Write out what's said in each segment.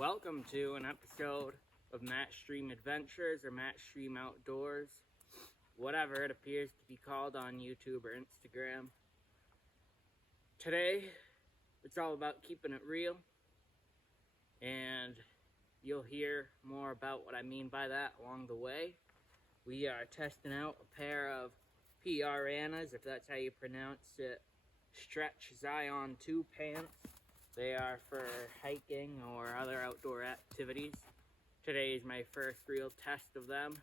Welcome to an episode of Matt Stream Adventures or Matt Stream Outdoors, whatever it appears to be called on YouTube or Instagram. Today, it's all about keeping it real, and you'll hear more about what I mean by that along the way. We are testing out a pair of Pranas, if that's how you pronounce it, Stretch Zion II pants. They are for hiking or other outdoor activities. Today is my first real test of them.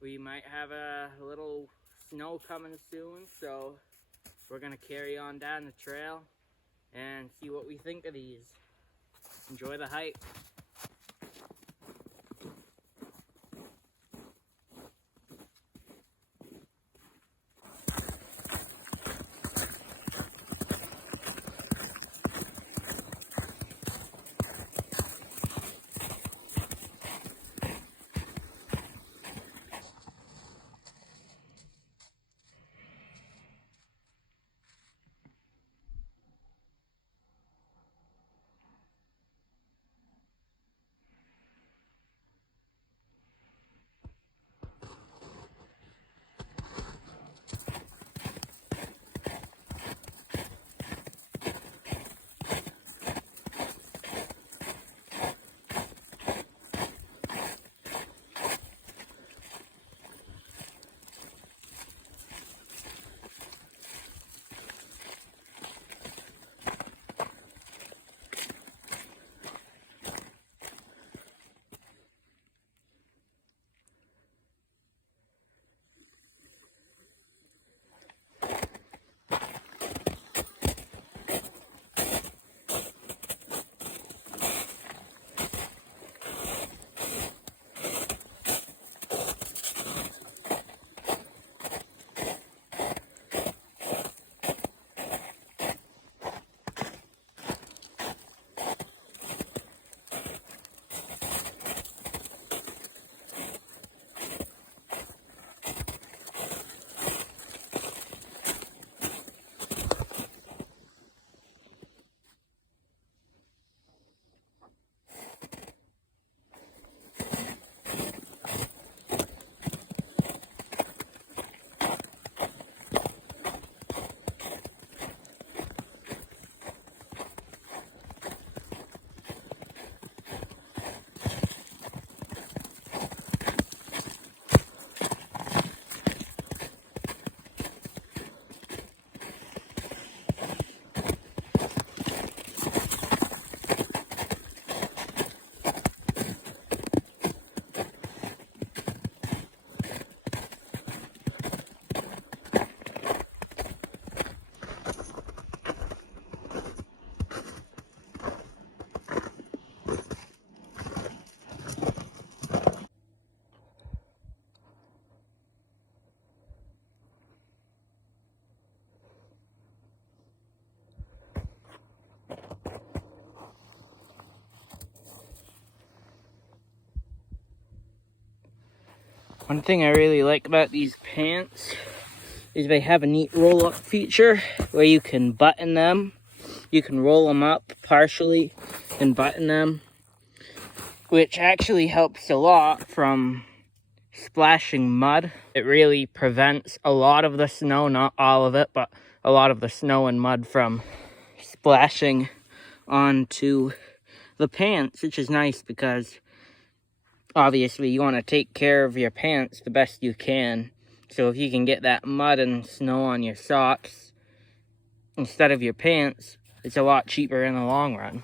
We might have a little snow coming soon, so we're gonna carry on down the trail and see what we think of these. Enjoy the hike. One thing I really like about these pants is they have a neat roll-up feature where you can button them. You can roll them up partially and button them, which actually helps a lot from splashing mud. It really prevents a lot of the snow, not all of it, but a lot of the snow and mud from splashing onto the pants, which is nice because obviously you want to take care of your pants the best you can. So if you can get that mud and snow on your socks instead of your pants, it's a lot cheaper in the long run.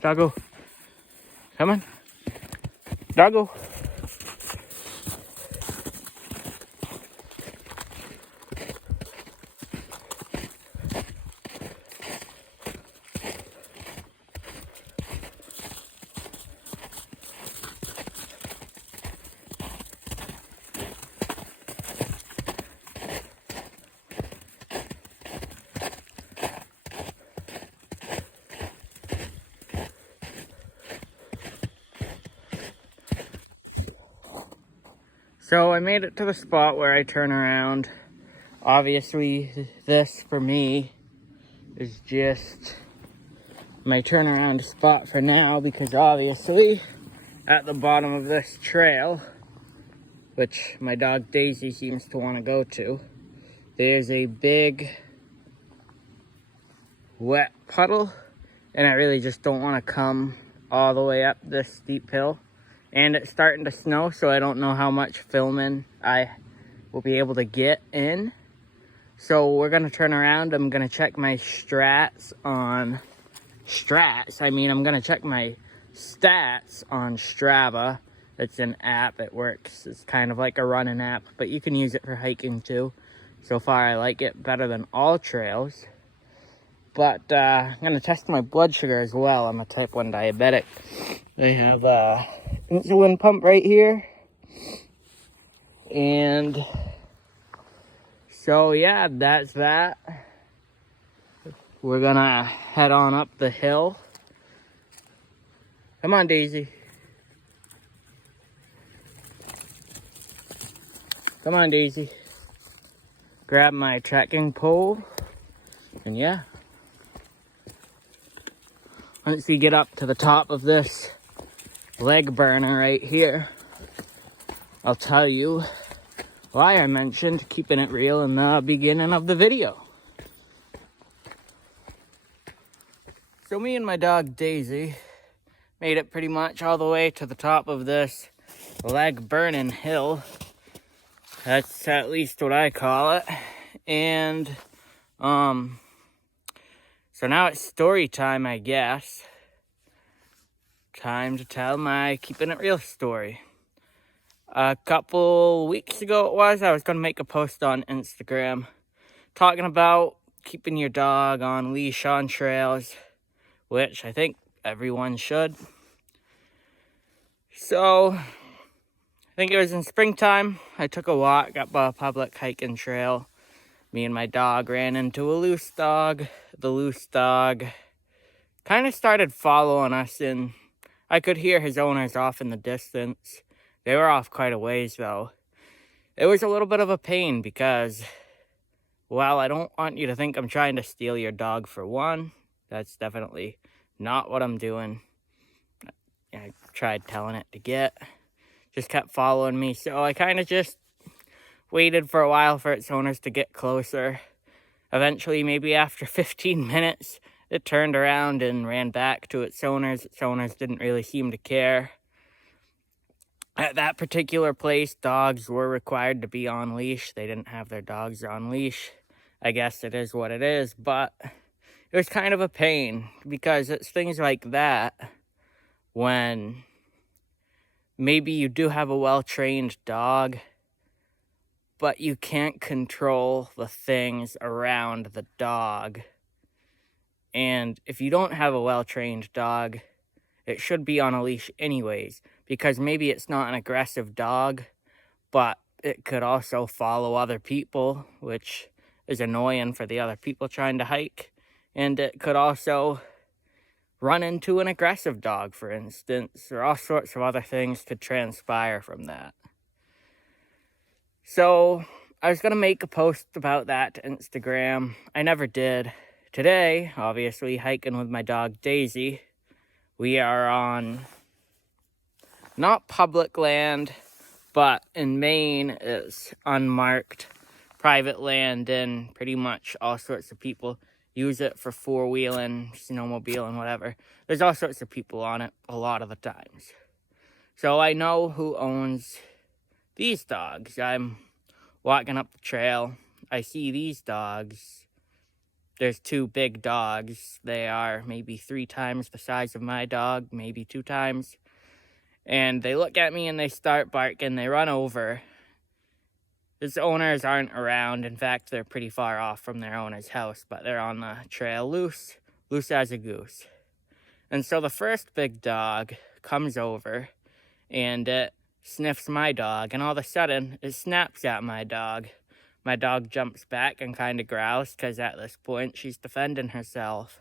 Doggo, come on. Doggo. So I made it to the spot where I turn around Obviously, this for me is just my turnaround spot for now, because obviously at the bottom of this trail, which my dog Daisy seems to want to go to, there's a big wet puddle, and I really just don't want to come all the way up this steep hill. And it's starting to snow, so I don't know how much filming I will be able to get in. So we're gonna turn around. I'm gonna check my I'm gonna check my stats on Strava. It's an app, it works. It's kind of like a running app, but you can use it for hiking too. So far, I like it better than all trails. But I'm gonna test my blood sugar as well. I'm a type 1 diabetic. I have a insulin pump right here. And so yeah, that's that. We're gonna head on up the hill. Come on, Daisy. Come on, Daisy. Grab my trekking pole. And yeah. Once we get up to the top of this leg burner right here, I'll tell you why I mentioned keeping it real in the beginning of the video. So me and my dog Daisy made it pretty much all the way to the top of this leg burning hill. That's at least what I call it. And so now it's story time, I guess. Time to tell my keeping it real story. A couple weeks ago I was going to make a post on Instagram talking about keeping your dog on leash on trails, which I think everyone should. So, I think it was in springtime. I took a walk up a public hiking trail. Me and my dog ran into a loose dog. The loose dog kind of started following us, and I could hear his owners off in the distance. They were off quite a ways, though. It was a little bit of a pain because, well, I don't want you to think I'm trying to steal your dog for one. That's definitely not what I'm doing. I tried telling it to get. Just kept following me, so I kind of just waited for a while for its owners to get closer. Eventually, maybe after 15 minutes, it turned around and ran back to its owners. Its owners didn't really seem to care. At that particular place, dogs were required to be on leash. They didn't have their dogs on leash. I guess it is what it is, but it was kind of a pain because it's things like that when maybe you do have a well-trained dog, but you can't control the things around the dog. And if you don't have a well-trained dog, it should be on a leash anyways, because maybe it's not an aggressive dog, but it could also follow other people, which is annoying for the other people trying to hike. And it could also run into an aggressive dog, for instance, or all sorts of other things could transpire from that. So I was going to make a post about that to Instagram. I never did. Today, obviously, hiking with my dog Daisy. We are on not public land, but in Maine it's unmarked private land, and pretty much all sorts of people use it for four-wheeling, snowmobiling, whatever. There's all sorts of people on it a lot of the times. So I know who owns these dogs. I'm walking up the trail. I see these dogs. There's two big dogs. They are maybe 3 times the size of my dog, maybe 2 times. And they look at me and they start barking. They run over. His owners aren't around. In fact, they're pretty far off from their owner's house, but they're on the trail loose as a goose. And so the first big dog comes over and it sniffs my dog, and all of a sudden it snaps at my dog. My dog jumps back and kind of growls because at this point she's defending herself.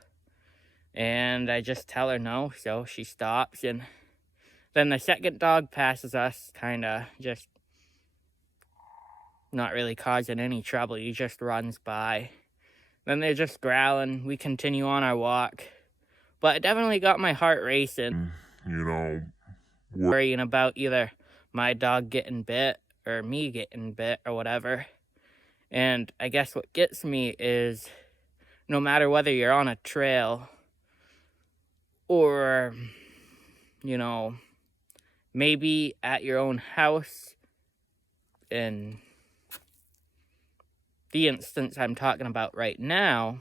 And I just tell her no, so she stops. And then the second dog passes us, kind of just not really causing any trouble. He just runs by. Then they're just growling. We continue on our walk. But it definitely got my heart racing. Worrying about either my dog getting bit or me getting bit or whatever. And I guess what gets me is no matter whether you're on a trail or, maybe at your own house, in the instance I'm talking about right now,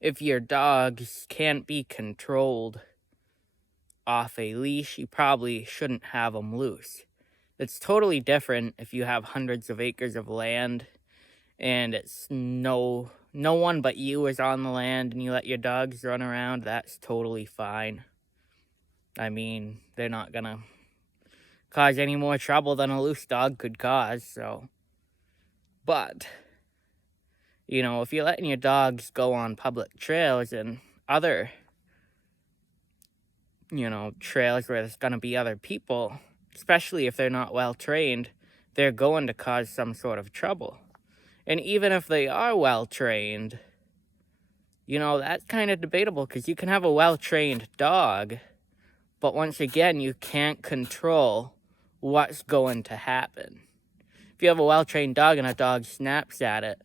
if your dogs can't be controlled off a leash, you probably shouldn't have them loose. It's totally different if you have hundreds of acres of land and it's no one but you is on the land and you let your dogs run around. That's totally fine. I mean, they're not gonna cause any more trouble than a loose dog could cause, so. But, if you're letting your dogs go on public trails and other, trails where there's gonna be other people, especially if they're not well trained, they're going to cause some sort of trouble. And even if they are well trained, that's kind of debatable because you can have a well trained dog, but once again, you can't control what's going to happen. If you have a well-trained dog and a dog snaps at it,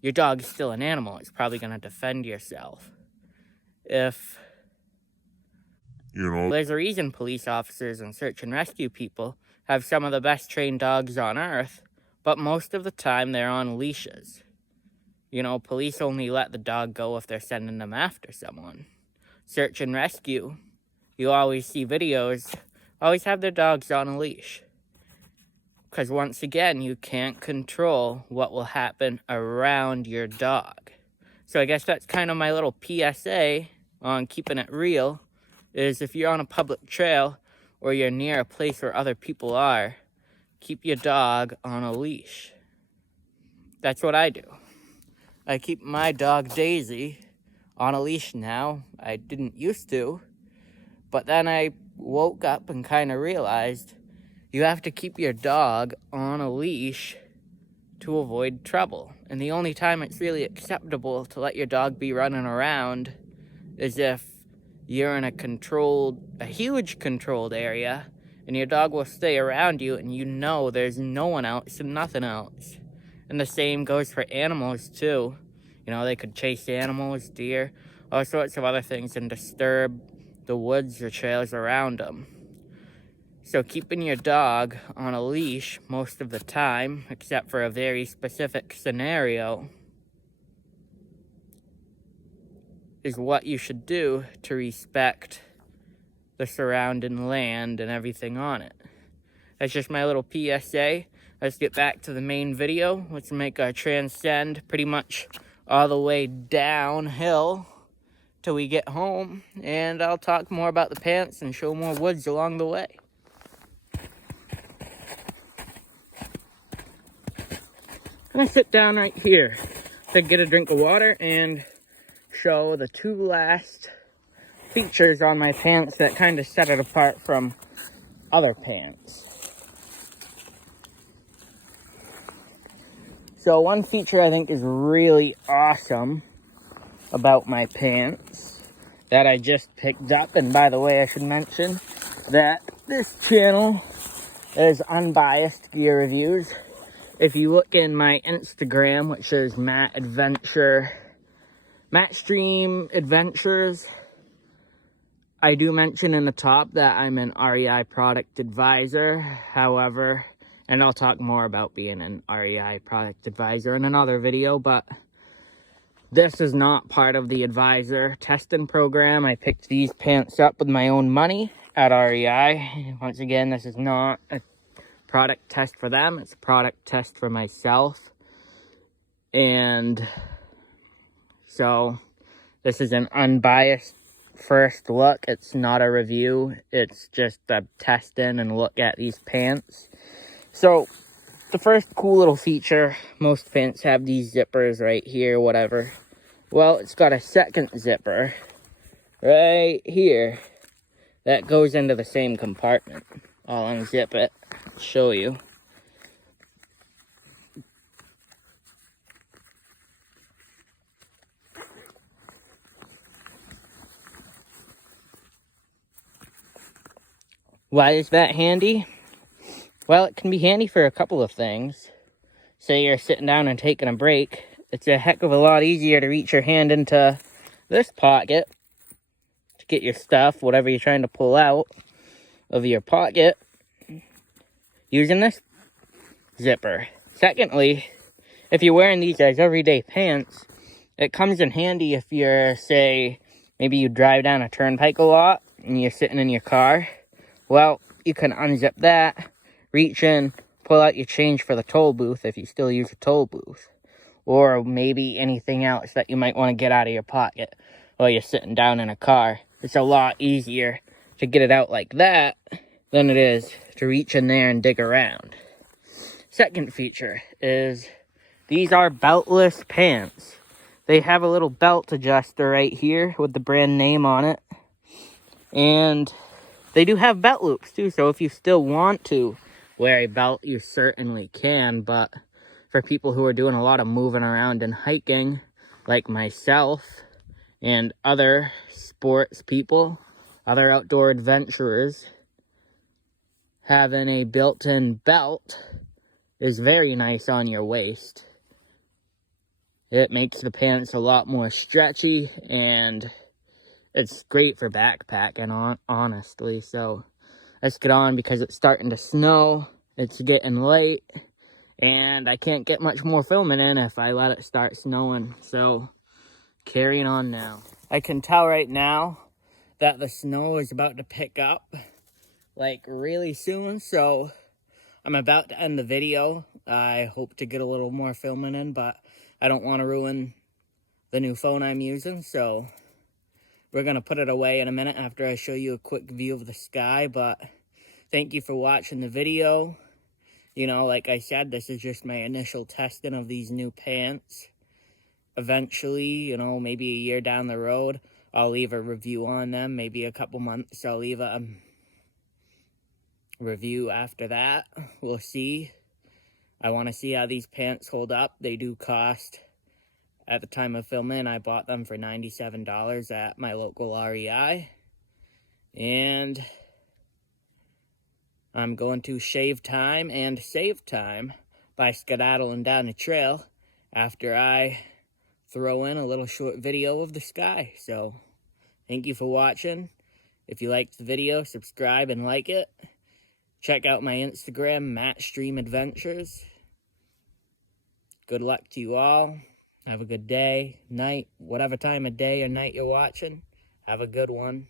your dog is still an animal. It's probably going to defend yourself. If, there's a reason police officers and search and rescue people have some of the best trained dogs on earth, but most of the time they're on leashes. Police only let the dog go if they're sending them after someone. Search and rescue, you always see videos, always have their dogs on a leash. Because once again, you can't control what will happen around your dog. So I guess that's kind of my little PSA on keeping it real, is if you're on a public trail or you're near a place where other people are, keep your dog on a leash. That's what I do. I keep my dog Daisy on a leash now. I didn't used to, but then I woke up and kind of realized you have to keep your dog on a leash to avoid trouble. And the only time it's really acceptable to let your dog be running around is if you're in a huge controlled area, and your dog will stay around you and there's no one else and nothing else. And the same goes for animals too. They could chase animals, deer, all sorts of other things and disturb the woods or trails around them. So keeping your dog on a leash most of the time, except for a very specific scenario, is what you should do to respect the surrounding land and everything on it. That's just my little PSA. Let's get back to the main video. Let's make our transcend pretty much all the way downhill till we get home, and I'll talk more about the pants and show more woods along the way. I'm gonna sit down right here to get a drink of water and show the two last features on my pants that kind of set it apart from other pants. So one feature I think is really awesome about my pants that I just picked up, and by the way, I should mention that this channel is unbiased gear reviews. If you look in my Instagram, which is Matt Stream Adventures, I do mention in the top that I'm an REI product advisor. However, and I'll talk more about being an REI product advisor in another video, but this is not part of the advisor testing program. I picked these pants up with my own money at REI. Once again, this is not a product test for them. It's a product test for myself. And so this is an unbiased first look. It's not a review. It's just a test in and look at these pants. So the first cool little feature, most pants have these zippers right here, whatever. Well, it's got a second zipper right here that goes into the same compartment. I'll unzip it, show you. Why is that handy? Well, it can be handy for a couple of things. Say you're sitting down and taking a break. It's a heck of a lot easier to reach your hand into this pocket to get your stuff, whatever you're trying to pull out of your pocket, using this zipper. Secondly, if you're wearing these as everyday pants, it comes in handy if you're, say, maybe you drive down a turnpike a lot and you're sitting in your car. Well, you can unzip that, reach in, pull out your change for the toll booth if you still use a toll booth. Or maybe anything else that you might want to get out of your pocket while you're sitting down in a car. It's a lot easier to get it out like that than it is to reach in there and dig around. Second feature is these are beltless pants. They have a little belt adjuster right here with the brand name on it. And they do have belt loops too, so if you still want to wear a belt, you certainly can. But for people who are doing a lot of moving around and hiking, like myself and other sports people, other outdoor adventurers, having a built-in belt is very nice on your waist. It makes the pants a lot more stretchy, and it's great for backpacking, honestly. So let's get on, because it's starting to snow. It's getting late, and I can't get much more filming in if I let it start snowing. So carrying on now. I can tell right now that the snow is about to pick up like really soon, so I'm about to end the video. I hope to get a little more filming in, but I don't want to ruin the new phone I'm using, so we're going to put it away in a minute after I show you a quick view of the sky. But thank you for watching the video. You know, like I said, this is just my initial testing of these new pants. Eventually, you know, maybe a year down the road, I'll leave a review on them. Maybe a couple months, I'll leave a review after that. We'll see. I want to see how these pants hold up. They do cost, at the time of filming, I bought them for $97 at my local REI. And I'm going to shave time and save time by skedaddling down the trail after I throw in a little short video of the sky. So thank you for watching. If you liked the video, subscribe and like it. Check out my Instagram, MattStream Adventures. Good luck to you all. Have a good day, night, whatever time of day or night you're watching. Have a good one.